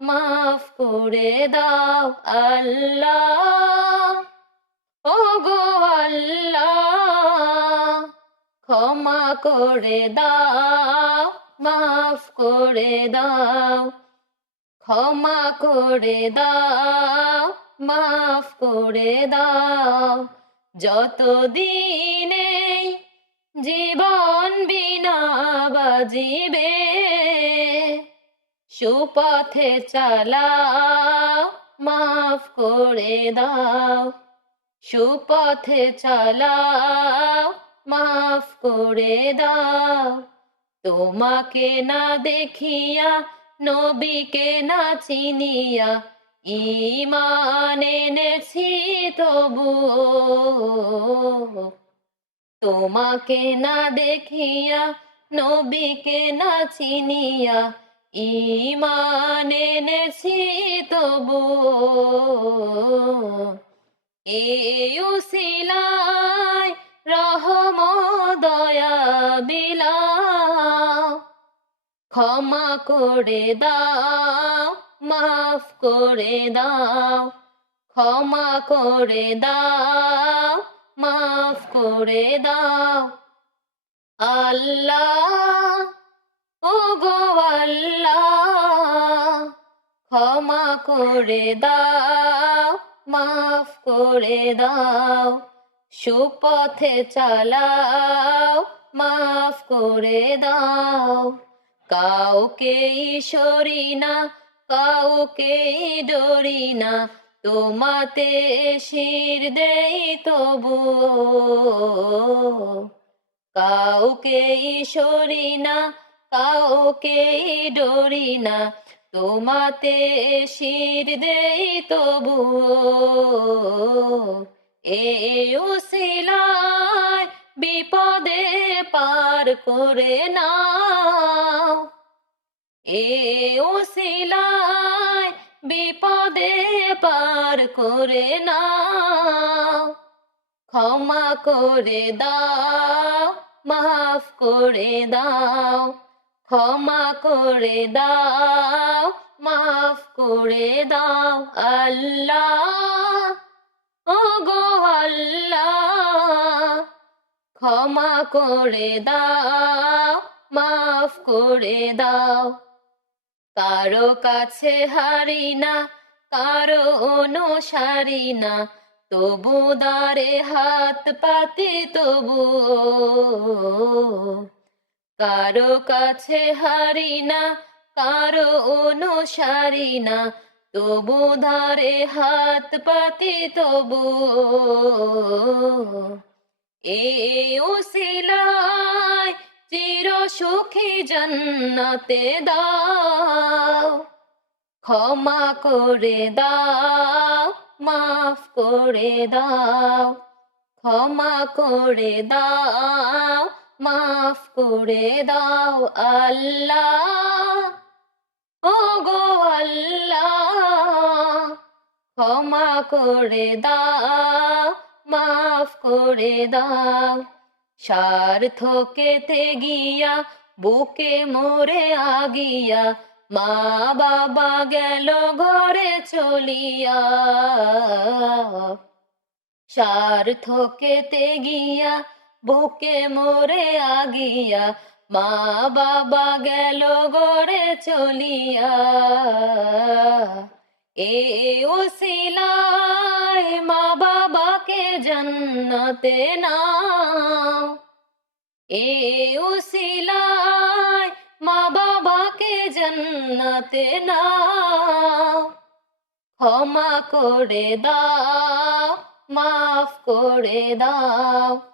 মাফ করে দাও আল্লাহ। ও গো আল্লাহ, ক্ষমা করে দাও, মাফ করে দাও। ক্ষমা করে দাও, মাফ করে দাও। যত দিনে জীবন বিনা বাজিবে সুপথে চালাও মাফ করে দাও। সুপথে চালাও মাফ করে দাও। তোমাকে না দেখিয়া, নবীকে না চিনিয়া ইমান এনেছি তবু তোমাকে না দেখিয়া, নবীকে না চিনিয়া ইমান এনেছি তবু। এই উসিলায় রহম দয়া বিলাও ক্ষমা করে দাও, মাফ করে দাও। ক্ষমা করে দাও, মাফ করে দাও। আল্লাহ গো আল্লাহ ক্ষমা করে দাও, মাফ করে দাও, সুপথে চালাও, মাফ করে দাও। কাউকে সরি না কাউকে ডরি না, তোমাতে শির দেই তবু। কাউকে সরি না কাউকে ডরি না, তোমাতে শির দেই তবু এ উসিলায় বিপদে পার করে নাও। এ উসিলায় বিপদে পার করে নাও। ক্ষমা করে দাও, মাফ করে দাও। ক্ষমা করে দাও, মাফ করে দাও, আল্লাহ। ও গো আল্লাহ, ক্ষমা করে দাও, মাফ করে দাও। কারও কাছে হারি না, কারও অনুসারি না, তবু দারে হাত পাতে তবু কারও কাছে হারি না, কারও অনুসারি না। তবু ধারে হাত পাতি, তবু এ উসিলায় চির সুখী জন্নতে দাও। ক্ষমা করে দাও, মাফ করে দাও। ক্ষমা করে দাও মাফ করে দাও আল্লাহ। ও গো আল্লাহ, ক্ষমা করে দাও, মাফ করে দাও। স্বার্থকেতে গিয়া বুকে মোরে আগিয়া, মা বাবা গেল ঘরে চলিয়া। স্বার্থকেতে গিয়া বুকে মোরে আগিয়া, মা বাবা গেল ঘরে চলিয়া। এ ওসিলায় মা বাবাকে জন্নতে নাও। এ উসিলায় মা বাবাকে জন্নতে নাও। ক্ষমা করে দাও, মাফ করে দাও।